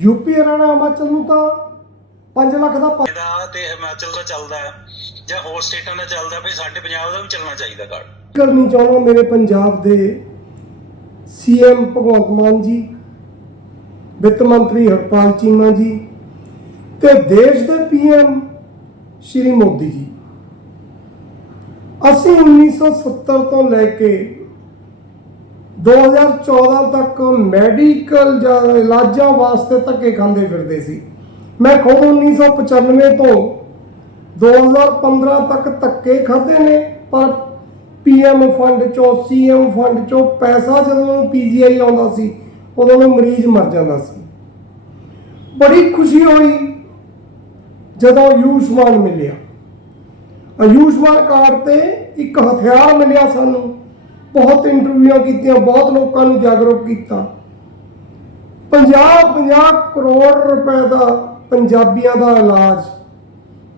UP Haryana Himachal ਨੂੰ ਤਾਂ 5 ਲੱਖ ਦਾ ਇਹਦਾ ਤੇ ਹਿਮਾਚਲ ਦਾ ਚੱਲਦਾ ਹੈ। ਜਾਂ ਹੋਰ ਸਟੇਟਾਂ ਦਾ ਚੱਲਦਾ ਵੀ ਸਾਡੇ ਪੰਜਾਬ ਦਾ ਵੀ ਚੱਲਣਾ ਚਾਹੀਦਾ ਕਾਰਡ। ਕਰਨੀ ਚਾਹੁੰਦਾ ਮੇਰੇ ਪੰਜਾਬ ਦੇ ਸੀਐਮ ਭਗਵੰਤ ਮਾਨ ਜੀ ਵਿੱਤ ਮੰਤਰੀ ਹਰਪਾਲ ਚੀਮਾ ਜੀ ਤੇ ਦੇਸ਼ ਦੇ ਪੀਐਮ ਸ਼੍ਰੀ ਮੋਦੀ ਜੀ। ਅਸੀਂ 1970 ਤੋਂ ਲੈ ਕੇ 2014 ਤੱਕ ਮੈਡੀਕਲ ਜਾਂ ਇਲਾਜਾਂ ਵਾਸਤੇ ਧੱਕੇ ਖਾਂਦੇ ਫਿਰਦੇ ਸੀ। ਮੈਂ ਖੁਦ 1995 ਤੋਂ 2015 ਤੱਕ ਧੱਕੇ ਖਾਦੇ ਨੇ, ਪਰ ਪੀਐਮ ਫੰਡ ਚੋਂ ਸੀਐਮ ਫੰਡ ਚੋਂ ਪੈਸਾ ਜਦੋਂ ਪੀਜੀਆਈ ਆਉਂਦਾ ਸੀ, ਉਦੋਂ ਨੂੰ ਮਰੀਜ਼ ਮਰ ਜਾਂਦਾ ਸੀ। ਬੜੀ ਖੁਸ਼ੀ ਹੋਈ ਜਦੋਂ ਆਯੁਸ਼ਮਾਨ ਮਿਲਿਆ। ਆਯੁਸ਼ਮਾਨ ਕਾਰਡ ਤੇ ਇੱਕ ਹਥਿਆਰ ਮਿਲਿਆ ਸਾਨੂੰ। ਬਹੁਤ ਇੰਟਰਵਿਊਆਂ ਕੀਤੀਆਂ, ਬਹੁਤ ਲੋਕਾਂ ਨੂੰ ਜਾਗਰੂਕ ਕੀਤਾ। 50 50 ਕਰੋੜ ਰੁਪਏ ਦਾ ਪੰਜਾਬੀਆਂ ਦਾ ਇਲਾਜ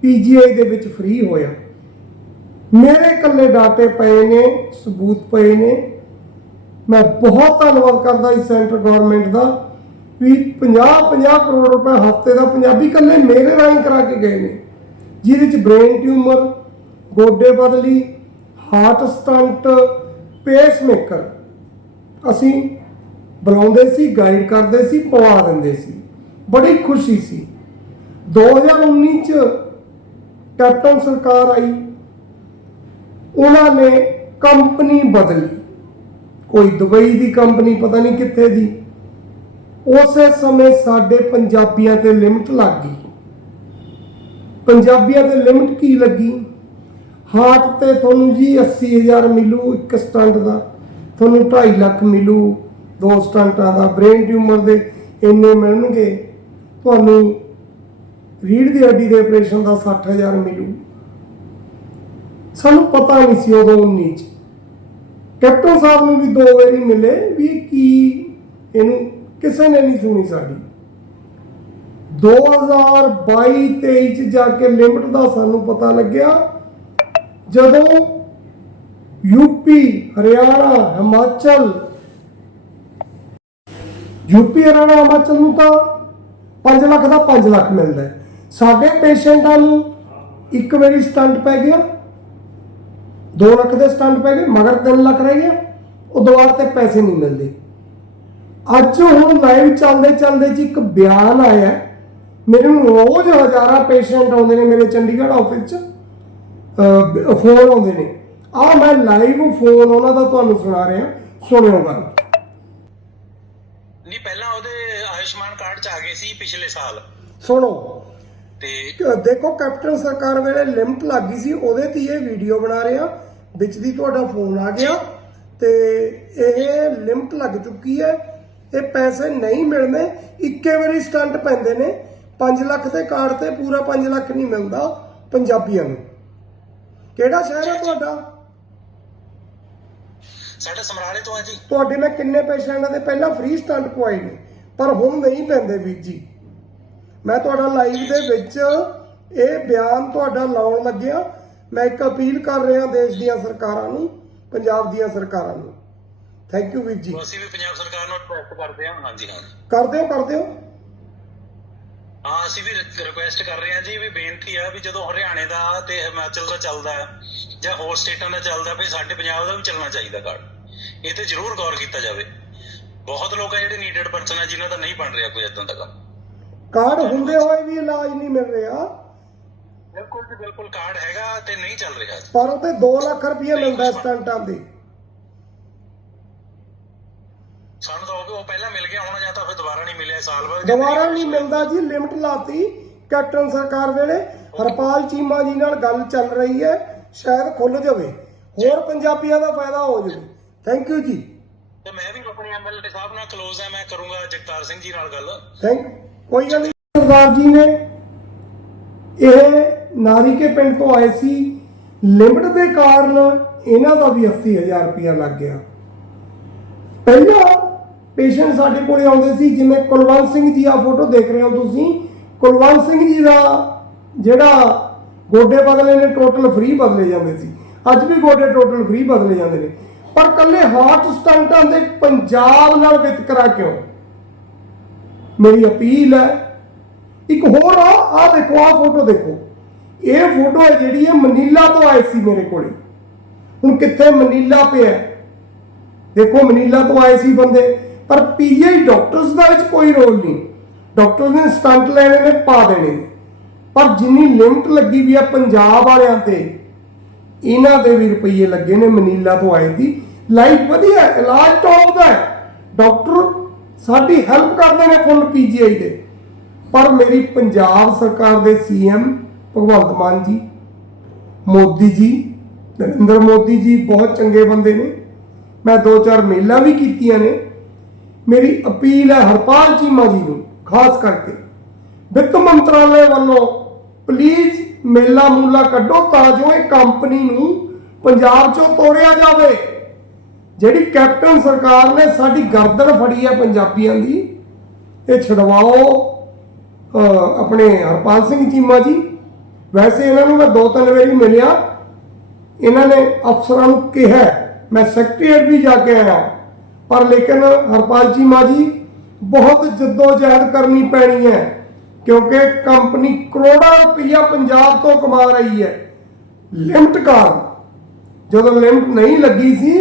ਪੀਜੀਆਈ ਦੇ ਵਿੱਚ ਫ੍ਰੀ ਹੋਇਆ। ਮੇਰੇ ਕੱਲੇ ਡਾਟੇ ਪਏ ਨੇ, ਸਬੂਤ ਪਏ ਨੇ। ਮੈਂ ਬਹੁਤ ਧੰਨਵਾਦ ਕਰਦਾ ਇਸ ਸੈਂਟਰ ਗਵਰਨਮੈਂਟ ਦਾ ਵੀ 50 50 ਕਰੋੜ ਰੁਪਏ ਹਫ਼ਤੇ ਦਾ ਪੰਜਾਬੀ ਕੱਲੇ ਮੇਰੇ ਰਾਹੀਂ ਕਰਾ ਕੇ ਗਏ ਨੇ, ਜਿਹਦੇ ਚ ਬ੍ਰੇਨ ਟਿਊਮਰ ਗੋਡੇ ਬਦਲੀ ਹਾਰਟ ਸਟੰਟ ਪੇਸਮੇਕਰ ਅਸੀਂ ਬੁਲਾਉਂਦੇ ਸੀ ਗਾਈਡ ਕਰਦੇ ਸੀ, ਪਵਾ ਦਿੰਦੇ ਸੀ। ਬੜੀ ਖੁਸ਼ੀ ਸੀ। 2019 ਚ ਕੈਪਟਨ ਸਰਕਾਰ ਆਈ। ਉਹਨਾਂ ਨੇ ਕੰਪਨੀ ਬਦਲੀ। ਕੋਈ ਦੁਬਈ ਦੀ ਕੰਪਨੀ, ਪਤਾ ਨਹੀਂ ਕਿੱਥੇ ਦੀ। ਉਸੇ ਸਮੇਂ ਸਾਡੇ ਪੰਜਾਬੀਆਂ ਤੇ ਲਿਮਟ ਲੱਗ ਗਈ। ਪੰਜਾਬੀਆਂ ਤੇ ਲਿਮਟ ਕੀ ਲੱਗੀ? ਹਾਰਟ ਤੇ ਤੁਹਾਨੂੰ ਜੀ 80000 ਮਿਲੂ ਇੱਕ ਸਟੰਟ ਦਾ। ਤੁਹਾਨੂੰ 2.5 ਲੱਖ ਮਿਲੂ ਦੋ ਸਟੰਟਾਂ ਦਾ। ਬ੍ਰੇਨ ਟਿਊਮਰ ਦੇ ਇੰਨੇ ਮਿਲਣਗੇ, ਤੁਹਾਨੂੰ ਰੀੜ ਦੀ ਹੱਡੀ ਦੇ ਆਪਰੇਸ਼ਨ ਦਾ 60000 ਮਿਲੂ। ਸਾਨੂੰ ਪਤਾ ਨਹੀਂ ਸੀ ਉਦੋਂ 19 ਚ। ਕੈਪਟਨ ਸਾਹਿਬ ਨੂੰ ਵੀ ਦੋ ਵਾਰੀ ਮਿਲੇ ਵੀ ਕੀ ਇਹਨੂੰ ਕਿਸੇ ਨੇ ਨਹੀਂ ਸੁਣੀ ਸਾਡੀ। 2022 23 ਚ ਜਾ ਕੇ ਲਿਮਟ ਦਾ ਸਾਨੂੰ ਪਤਾ ਲੱਗਿਆ ਜਦੋਂ ਯੂਪੀ ਹਰਿਆਣਾ, ਹਿਮਾਚਲ ਯੂਪੀ ਹਰਿਆਣਾ, ਹਿਮਾਚਲ ਨੂੰ ਤਾਂ 5 ਲੱਖ ਦਾ 5 ਲੱਖ ਮਿਲਦਾ ਹੈ। ਸਾਡੇ ਪੇਸ਼ੈਂਟਾਂ ਨੂੰ ਇੱਕ ਵਾਰੀ ਸਟੰਟ ਪੈ ਗਿਆ 2 ਲੱਖ ਦੇ ਸਟੰਟ ਪੈ ਗਏ, ਮਗਰ 3 ਲੱਖ ਰਹਿ ਗਿਆ, ਉਹ ਦੁਬਾਰਾ ਤੇ ਪੈਸੇ ਨਹੀਂ ਮਿਲਦੇ। ਅੱਜ ਹੁਣ ਲਾਈਵ ਚੱਲਦੇ ਚੱਲਦੇ ਜੀ ਇੱਕ ਬਿਆਨ ਆਇਆ ਮੈਨੂੰ ਰੋਜ਼ ਹਜ਼ਾਰਾਂ ਪੇਸ਼ੈਂਟ ਆਉਂਦੇ ਨੇ ਮੇਰੇ ਚੰਡੀਗੜ੍ਹ ਆਫਿਸ 'ਚ। ਫੋਨ ਆਉਂਦੇ ਨੇ। ਆ ਮੈਂ ਲਾਈਵ ਫੋਨ ਉਹਨਾਂ ਦਾ ਤੁਹਾਨੂੰ ਸੁਣਾ ਰਿਹਾ ਸੁਣਿਓ ਗੱਲ। ਨਹੀਂ ਪਹਿਲਾਂ ਉਹਦੇ ਆਯੁਸ਼ਮਾਨ ਕਾਰਡ ਚ ਆ ਗਏ ਸੀ ਪਿਛਲੇ ਸਾਲ। ਸੁਣੋ। ਤੇ ਦੇਖੋ ਕੈਪਟਨ ਸਰਕਾਰ ਵੇਲੇ ਲਿਮਟ ਲੱਗੀ ਸੀ ਉਹਦੇ ਤੇ ਇਹ ਵੀਡੀਓ ਬਣਾ ਰਿਹਾ ਵਿੱਚ ਦੀ ਤੁਹਾਡਾ ਫੋਨ ਆ ਗਿਆ। ਤੇ ਇਹ ਲਿਮਟ ਲੱਗ ਚੁੱਕੀ ਹੈ। ਇਹ ਪੈਸੇ ਨਹੀਂ ਮਿਲਣੇ ਇੱਕੇ ਵਾਰੀ ਸਟੰਟ ਪੈਂਦੇ ਨੇ। 5 ਲੱਖ ਦੇ ਕਾਰਡ ਤੇ ਪੂਰਾ 5 ਲੱਖ ਨਹੀਂ ਮਿਲਦਾ ਪੰਜਾਬੀਆਂ ਨੂੰ। ਕਿਹੜਾ ਸ਼ਹਿਰ ਹੈ ਤੁਹਾਡਾ? ਸਾਡਾ ਸਮਰਾਲੇ ਤੋਂ ਆ ਜੀ। ਤੁਹਾਡੇ ਮੈਂ ਕਿੰਨੇ ਪੇਸ਼ੈਂਟਾਂ ਦੇ ਪਹਿਲਾਂ ਫ੍ਰੀ ਸਟੰਟ ਪਵਾਏ ਨੇ ਪਰ ਹੁਣ ਨਹੀਂ ਪੈਂਦੇ ਵੀਰ ਜੀ। ਮੈਂ ਤੁਹਾਡਾ ਲਾਈਵ ਦੇ ਵਿੱਚ ਇਹ ਬਿਆਨ ਤੁਹਾਡਾ ਲਾਉਣ ਲੱਗਿਆ। ਮੈਂ ਇੱਕ ਅਪੀਲ ਕਰ ਰਿਹਾ ਦੇਸ਼ ਦੀਆਂ ਸਰਕਾਰਾਂ ਨੂੰ ਪੰਜਾਬ ਦੀਆਂ ਸਰਕਾਰਾਂ ਨੂੰ। ਥੈਂਕ ਯੂ ਵੀਰ ਜੀ। ਅਸੀਂ ਵੀ ਪੰਜਾਬ ਸਰਕਾਰ ਨੂੰ ਰਿਕੁਐਸਟ ਕਰਦੇ ਹਾਂ ਹਾਂਜੀ ਹਾਂ ਕਰਦੇ ਹੋ ਕਰਦੇ ਹੋ? ਹਾਂ ਅਸੀਂ ਵੀ ਰਿਕੁਐਸਟ ਕਰ ਰਹੇ ਹਾਂ ਜੀ ਵੀ ਬੇਨਤੀ ਆ ਵੀ ਜਦੋਂ ਹਰਿਆਣੇ ਦਾ ਤੇ ਹਿਮਾਚਲ ਦਾ ਚੱਲਦਾ ਜਾਂ ਹੋਰ ਸਟੇਟਾਂ ਦਾ ਚੱਲਦਾ ਵੀ ਸਾਡੇ ਪੰਜਾਬ ਦਾ ਵੀ ਚੱਲਣਾ ਚਾਹੀਦਾ ਕਾਰਡ ਇਹ ਤੇ ਜ਼ਰੂਰ ਗੌਰ ਕੀਤਾ ਜਾਵੇ। ਬਹੁਤ ਲੋਕ ਆ ਜਿਹੜੇ ਨੀਡਡ ਪਰਸਨ ਆ ਜਿਨ੍ਹਾਂ ਦਾ ਨਹੀਂ ਬਣ ਰਿਹਾ ਕੋਈ ਇਦਾਂ ਦਾ ਕੰਮ। ਕਾਰਡ ਹੁੰਦੇ ਹੋਏ ਵੀ ਇਲਾਜ ਨਹੀਂ ਮਿਲ ਰਿਹਾ। ਬਿਲਕੁਲ ਜੀ ਬਿਲਕੁਲ ਕਾਰਡ ਹੈਗਾ ਤੇ ਨਹੀਂ ਚੱਲ ਰਿਹਾ। ਪਰ ਉਹ ਤੇ 2 ਲੱਖ ਰੁਪਏ ਮਿਲਦਾ ਸਟੰਟਾਂ ਦੇ ਸਾਨੂੰ ਤਾਂ ਉਹ ਪਹਿਲਾਂ ਮਿਲ ਗਿਆ ਹੁਣ ਜਾਂ ਤਾਂ ਫਿਰ ਦੁਬਾਰਾ ਨਹੀਂ ਮਿਲਿਆ ਸਾਲ ਬਾਅਦ ਦੁਬਾਰਾ ਨਹੀਂ ਮਿਲਦਾ ਜੀ ਲਿਮਟ ਲਾਤੀ ਕੈਪਟਨ ਸਰਕਾਰ ਵੇਲੇ। ਹਰਪਾਲ ਚੀਮਾ ਜੀ ਨਾਲ ਗੱਲ ਚੱਲ ਰਹੀ ਹੈ ਸ਼ਾਇਦ ਖੁੱਲ ਜਾਵੇ। ਹੋਰ ਪੰਜਾਬੀਆਂ ਦਾ ਫਾਇਦਾ ਹੋ ਜਾਵੇ। ਥੈਂਕ ਯੂ ਜੀ। ਤੇ ਮੈਂ ਵੀ ਆਪਣੇ ਐਮਐਲਏ ਸਾਹਿਬ ਨਾਲ ਕਲੋਜ਼ ਆ ਮੈਂ ਕਰੂੰਗਾ ਜਗਤਾਰ ਸਿੰਘ ਜੀ ਨਾਲ ਗੱਲ। ਥੈਂਕ ਕੋਈ ਗੱਲ ਨਹੀਂ ਸਰਦਾਰ ਜੀ ਨੇ ਇਹ ਨਾਰੀ ਕੇ ਪਿੰਡ ਤੋਂ ਆਏ ਸੀ। ਲਿਮਟ ਦੇ ਕਾਰਨ ਇਹਨਾਂ ਦਾ ਵੀ 80000 ਰੁਪਇਆ ਲੱਗ ਗਿਆ। ਪਹਿਲਾਂ ਪੇਸ਼ੈਂਟ ਸਾਡੇ ਕੋਲੇ ਆਉਂਦੇ ਸੀ, ਜਿਵੇਂ ਕੁਲਵੰਤ ਸਿੰਘ ਜੀ ਆ ਫੋਟੋ ਦੇਖ ਰਹੇ ਹੋ ਤੁਸੀਂ। ਕੁਲਵੰਤ ਸਿੰਘ ਜੀ ਦਾ ਜਿਹੜਾ ਗੋਡੇ ਬਦਲੇ ਨੇ ਟੋਟਲ ਫ੍ਰੀ ਬਦਲੇ ਜਾਂਦੇ ਸੀ। ਅੱਜ ਵੀ ਗੋਡੇ ਟੋਟਲ ਫ੍ਰੀ ਬਦਲੇ ਜਾਂਦੇ ਨੇ। ਪਰ ਕੱਲੇ ਹਾਰਟ ਸਟੰਟਾਂ ਦੇ ਪੰਜਾਬ ਨਾਲ ਵਿਤਕਰਾ ਕਿਉਂ? ਮੇਰੀ ਅਪੀਲ ਹੈ, ਇੱਕ ਹੋਰ ਆ ਆ ਦੇਖੋ ਆ ਫੋਟੋ ਦੇਖੋ। ਇਹ ਫੋਟੋ ਹੈ ਜਿਹੜੀ ਹੈ ਮਨੀਲਾ ਤੋਂ ਆਈ ਸੀ ਮੇਰੇ ਕੋਲੇ। ਹੁਣ ਕਿੱਥੇ ਮਨੀਲਾ ਪਿਆ? ਦੇਖੋ, ਮਨੀਲਾ ਤੋਂ ਆਏ ਸੀ ਬੰਦੇ। ਪਰ ਪੀਜੀਆਈ ਡਾਕਟਰਸ ਦਾ ਵਿੱਚ ਕੋਈ ਰੋਲ ਨਹੀਂ। ਡਾਕਟਰ ਨੇ ਸਟੰਟ ਲੈਣੇ ਨੇ, ਪਾ ਦੇਣੇ ਨੇ। ਪਰ ਜਿੰਨੀ ਲਿਮਟ ਲੱਗੀ ਵੀ ਆ ਪੰਜਾਬ ਵਾਲਿਆਂ ਤੇ, ਇਹਨਾਂ ਦੇ ਵੀ ਰੁਪਈਏ ਲੱਗੇ ਨੇ ਮਨੀਲਾ ਤੋਂ ਆਏ ਦੀ। ਲਾਈਫ ਵਧੀਆ, ਇਲਾਜ ਟੌਪ ਦਾ ਹੈ। ਡਾਕਟਰ ਸਾਡੀ ਹੈਲਪ ਕਰਦੇ ਨੇ ਫੁੱਲ ਪੀਜੀਆਈ ਦੇ। ਪਰ ਮੇਰੀ ਪੰਜਾਬ ਸਰਕਾਰ ਦੇ ਸੀਐਮ ਭਗਵੰਤ ਮਾਨ ਜੀ, ਮੋਦੀ ਜੀ, ਨਰਿੰਦਰ ਮੋਦੀ ਜੀ ਬਹੁਤ ਚੰਗੇ ਬੰਦੇ ਨੇ। ਮੈਂ ਦੋ ਚਾਰ ਮੇਲਾਂ ਵੀ ਕੀਤੀਆਂ ਨੇ। ਮੇਰੀ ਅਪੀਲ ਹੈ ਹਰਪਾਲ ਚੀਮਾ ਜੀ ਨੂੰ, ਖਾਸ ਕਰਕੇ। ਵਿੱਤ ਮੰਤਰਾਲੇ ਵੱਲੋਂ, ਪਲੀਜ਼ ਮੇਲਾ ਮੂਲਾ ਕੱਢੋ ਤਾਂ ਜੋ ਇਹ ਕੰਪਨੀ ਨੂੰ ਪੰਜਾਬ ਚੋਂ ਤੋੜਿਆ ਜਾਵੇ। ਜਿਹੜੀ ਕੈਪਟਨ ਸਰਕਾਰ ਨੇ ਸਾਡੀ ਗਰਦਨ ਫੜੀ ਹੈ ਪੰਜਾਬੀਆਂ ਦੀ, ਇਹ ਛਡਵਾਓ ਆਪਣੇ ਹਰਪਾਲ ਸਿੰਘ ਚੀਮਾ ਜੀ। ਵੈਸੇ ਇਹਨਾਂ ਨੂੰ ਮੈਂ ਦੋ ਤਿੰਨ ਵਾਰੀ ਮਿਲਿਆ। ਇਹਨਾਂ ਨੇ ਅਫਸਰਾਂ ਨੂੰ ਕਿਹਾ, ਮੈਂ ਸੈਕਟਰੀਏਟ ਵੀ ਜਾ ਕੇ ਆਇਆ। ਪਰ ਲੇਕਿਨ ਹਰਪਾਲ ਚੀਮਾ ਜੀ ਬਹੁਤ ਜਦੋਜਹਿਦ ਕਰਨੀ ਪੈਣੀ ਹੈ ਕਿਉਂਕਿ ਕੰਪਨੀ ਕਰੋੜਾਂ ਰੁਪਈਆ ਪੰਜਾਬ ਤੋਂ ਕਮਾ ਰਹੀ ਹੈ ਲਿਮਟ ਕਾਰਨ ਜਦੋਂ ਲਿਮਟ ਨਹੀਂ ਲੱਗੀ ਸੀ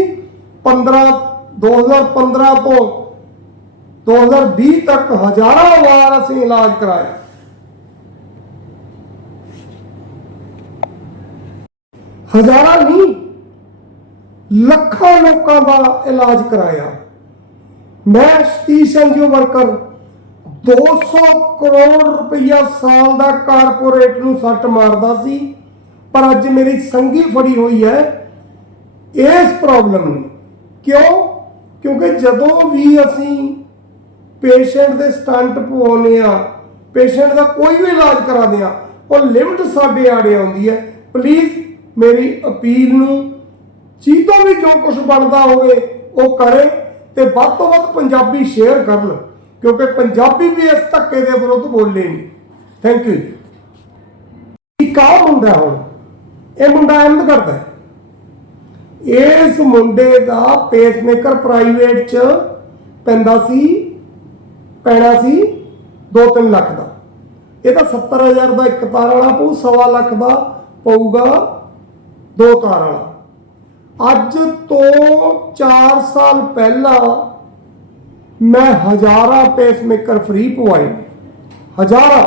15 2015 ਤੋਂ 2020 ਤੱਕ ਹਜ਼ਾਰਾਂ ਵਾਰ ਅਸੀਂ ਇਲਾਜ ਕਰਾਇਆ ਹਜ਼ਾਰਾਂ ਨਹੀਂ ਲੱਖਾਂ ਲੋਕਾਂ ਦਾ ਇਲਾਜ ਕਰਾਇਆ ਮੈਂ ਸਤੀਸ਼ ਅੰਜੂ ਵਰਕਰ 200 ਕਰੋੜ ਰੁਪਈਆ ਸਾਲ ਦਾ ਕਾਰਪੋਰੇਟ ਨੂੰ ਸੱਟ ਮਾਰਦਾ ਸੀ, ਪਰ ਅੱਜ ਮੇਰੀ ਸੰਗੀ ਫੜੀ ਹੋਈ ਹੈ ਇਸ ਪ੍ਰੋਬਲਮ ਨੂੰ। ਕਿਉਂ? ਕਿਉਂਕਿ ਜਦੋਂ ਵੀ ਅਸੀਂ ਪੇਸ਼ੈਂਟ ਦੇ ਸਟੰਟ ਪਵਾਉਂਦੇ ਆ ਪੇਸ਼ੈਂਟ ਦਾ ਕੋਈ ਵੀ ਇਲਾਜ ਕਰਾਉਂਦੇ ਆ ਉਹ ਲਿਮਟ ਸਾਡੇ ਆੜੇ ਆਉਂਦੀ ਹੈ। ਪਲੀਜ਼ ਮੇਰੀ ਅਪੀਲ ਨੂੰ ਚੀਤੋਂ ਵੀ ਜੋ ਕੁਝ ਬਣਦਾ ਹੋਵੇ, ਉਹ ਕਰੇ। ਤੇ ਵੱਧ ਤੋਂ ਵੱਧ ਪੰਜਾਬੀ ਸ਼ੇਅਰ ਕਰਨ, ਕਿਉਂਕਿ ਪੰਜਾਬੀ ਵੀ ਇਸ ਧੱਕੇ ਦੇ ਵਿਰੁੱਧ ਬੋਲੇ ਨਹੀਂ ਥੈਂਕ ਯੂ ਇੱਕ ਆ ਮੁੰਡਾ ਹੁਣ। ਇਹ ਮੁੰਡਾ ਅਹਿਮਦ ਕਰਦਾ ਇਸ ਮੁੰਡੇ ਦਾ ਪੇਸਮੇਕਰ ਪ੍ਰਾਈਵੇਟ ਚ ਪੈਂਦਾ ਸੀ, ਪੈਣਾ ਸੀ 2-3 ਲੱਖ ਦਾ। ਇਹਦਾ 70000 ਦਾ ਇੱਕ ਤਾਰ ਵਾਲਾ ਪਊ, ਸਵਾ ਲੱਖ ਦਾ ਪਊਗਾ ਦੋ ਤਾਰ ਵਾਲਾ। ਅੱਜ ਤੋਂ 4 ਸਾਲ ਪਹਿਲਾਂ ਮੈਂ ਹਜ਼ਾਰਾਂ ਪੇਸਮੇਕਰ ਫ੍ਰੀ ਪਵਾਏ ਹਜ਼ਾਰਾਂ।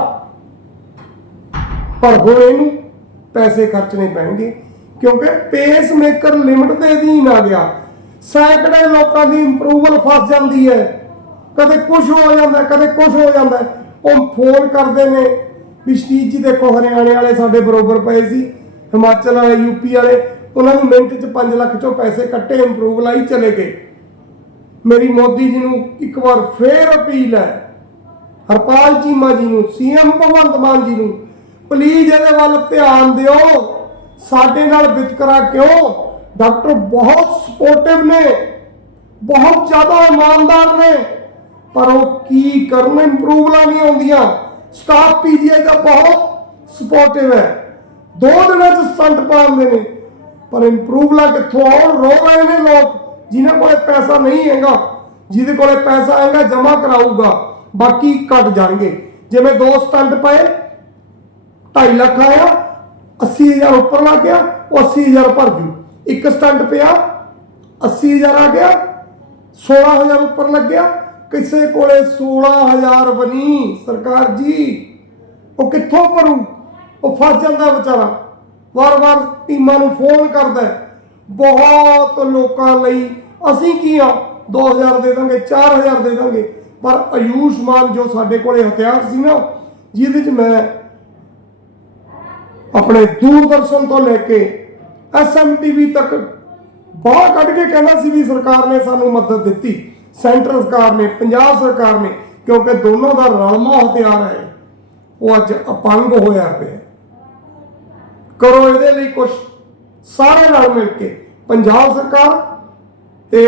ਪਰ ਹੁਣ ਇਹਨੂੰ ਪੈਸੇ ਖਰਚਣੇ ਪੈਣਗੇ, ਕਿਉਂਕਿ ਪੇਸਮੇਕਰ ਲਿਮਟ ਦੇ ਅਧੀਨ ਆ ਗਿਆ। ਸੈਂਕੜੇ ਲੋਕਾਂ ਦੀ ਇੰਪਰੂਵਲ ਫਸ ਜਾਂਦੀ ਹੈ। ਕਦੇ ਕੁਝ ਹੋ ਜਾਂਦਾ, ਕਦੇ ਕੁਝ ਹੋ ਜਾਂਦਾ। ਉਹ ਫੋਨ ਕਰਦੇ ਨੇ ਵੀ ਸ਼ਤੀਜ ਜੀ ਦੇਖੋ, ਹਰਿਆਣੇ ਵਾਲੇ ਸਾਡੇ ਬਰੋਬਰ ਪਏ ਸੀ, ਹਿਮਾਚਲ ਵਾਲੇ, ਯੂਪੀ ਵਾਲੇ। ਉਹਨਾਂ ਨੂੰ ਮਿੰਟ 'ਚ 5 ਲੱਖ ਚੋਂ ਪੈਸੇ ਕੱਟੇ ਇੰਪਰੂਵਲ ਆਈ ਚਲੇ ਗਏ। ਮੇਰੀ ਮੋਦੀ ਜੀ ਨੂੰ ਇੱਕ ਵਾਰ ਫੇਰ ਅਪੀਲ ਹੈ, ਹਰਪਾਲ ਚੀਮਾ ਜੀ ਨੂੰ, ਸੀਐਮ ਭਗਵੰਤ ਮਾਨ ਜੀ ਨੂੰ ਪਲੀਜ਼ ਇਹਦੇ ਵੱਲ ਧਿਆਨ ਦਿਓ। ਸਾਡੇ ਨਾਲ ਵਿਤਕਰਾ ਕਿਉਂ? ਡਾਕਟਰ ਬਹੁਤ ਸਪੋਰਟਿਵ ਨੇ, ਬਹੁਤ ਜ਼ਿਆਦਾ ਇਮਾਨਦਾਰ ਨੇ, ਪਰ ਉਹ ਕੀ ਕਰਨ? ਇੰਪਰੂਵਲਾਂ ਨਹੀਂ ਆਉਂਦੀਆਂ। ਸਟਾਫ ਪੀਜੀਆਈ ਦਾ ਬਹੁਤ ਸਪੋਰਟਿਵ ਹੈ। ਦੋ ਦਿਨਾਂ ਚ ਸਟੰਟ ਪਾਉਂਦੇ ਨੇ। ਪਰ ਇੰਪਰੂਵਲਾਂ ਕਿੱਥੋਂ ਆਉਣ ਰੋ ਰਹੇ ਨੇ ਲੋਕ, ਜਿਨ੍ਹਾਂ ਕੋਲੇ ਪੈਸਾ ਨਹੀਂ ਹੈਗਾ, ਜਿਹਦੇ ਕੋਲੇ ਪੈਸਾ ਹੈਗਾ ਜਮਾ ਕਰਾਊਗਾ। ਬਾਕੀ ਘਟ ਜਾਣਗੇ। ਜਿਵੇਂ ਦੋ ਸਟੰਟ ਪਏ 2.5 ਲੱਖ ਆਇਆ 80000 ਉੱਪਰ ਲੱਗ ਗਿਆ, ਉਹ 80000 ਭਰ ਜੂ। ਇੱਕ ਸਟੰਟ ਪਿਆ 80000 ਆ ਗਿਆ 16000 ਉੱਪਰ ਲੱਗਿਆ ਕਿਸੇ ਕੋਲੇ 16000 ਬਣੀ ਸਰਕਾਰ ਜੀ। ਉਹ ਕਿੱਥੋਂ ਭਰੂ? ਉਹ ਫਸ ਜਾਂਦਾ ਵਿਚਾਰਾ। ਵਾਰ-ਵਾਰ ਟੀਮਾਂ ਨੂੰ ਫੋਨ ਕਰਦਾ ਬਹੁਤ ਲੋਕਾਂ ਲਈ ਅਸੀਂ ਕੀ ਆ 2000 ਦੇ ਦਾਂਗੇ 4000 ਦੇ ਦਾਂਗੇ। ਪਰ ਆਯੂਸ਼ਮਾਨ ਜੋ ਸਾਡੇ ਕੋਲੇ ਹਥਿਆਰ ਸੀ ਨਾ, ਜਿਹਦੇ 'ਚ ਮੈਂ ਆਪਣੇ ਦੂਰਦਰਸ਼ਨ ਤੋਂ ਲੈ ਕੇ ਐਸਐਮਟੀਵੀ ਤੱਕ ਬਾਹਰ ਕੱਢ ਕੇ ਕਹਿੰਦਾ ਸੀ ਵੀ ਸਰਕਾਰ ਨੇ ਸਾਨੂੰ ਮਦਦ ਦਿੱਤੀ। ਸੈਂਟਰ ਸਰਕਾਰ ਨੇ, ਪੰਜਾਬ ਸਰਕਾਰ ਨੇ, ਕਿਉਂਕਿ ਦੋਨੋਂ ਦਾ ਰਲਮਾ ਹਥਿਆਰ ਹੈ। ਉਹ ਅੱਜ ਅਪੰਗ ਹੋਇਆ ਪਿਆ। ਕਰੋ ਇਹਦੇ ਲਈ ਕੁਝ ਸਾਰੇ ਨਾਲ ਮਿਲ ਕੇ, ਪੰਜਾਬ ਸਰਕਾਰ ਤੇ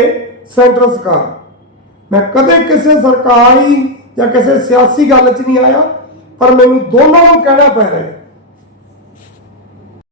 ਸੈਂਟਰ ਸਰਕਾਰ। ਮੈਂ ਕਦੇ ਕਿਸੇ ਸਰਕਾਰੀ ਜਾਂ ਕਿਸੇ ਸਿਆਸੀ ਗੱਲ 'ਚ ਨਹੀਂ ਆਇਆ, ਪਰ ਮੈਨੂੰ ਦੋਨੋਂ ਨੂੰ ਕਹਿਣਾ ਪੈ ਰਿਹਾ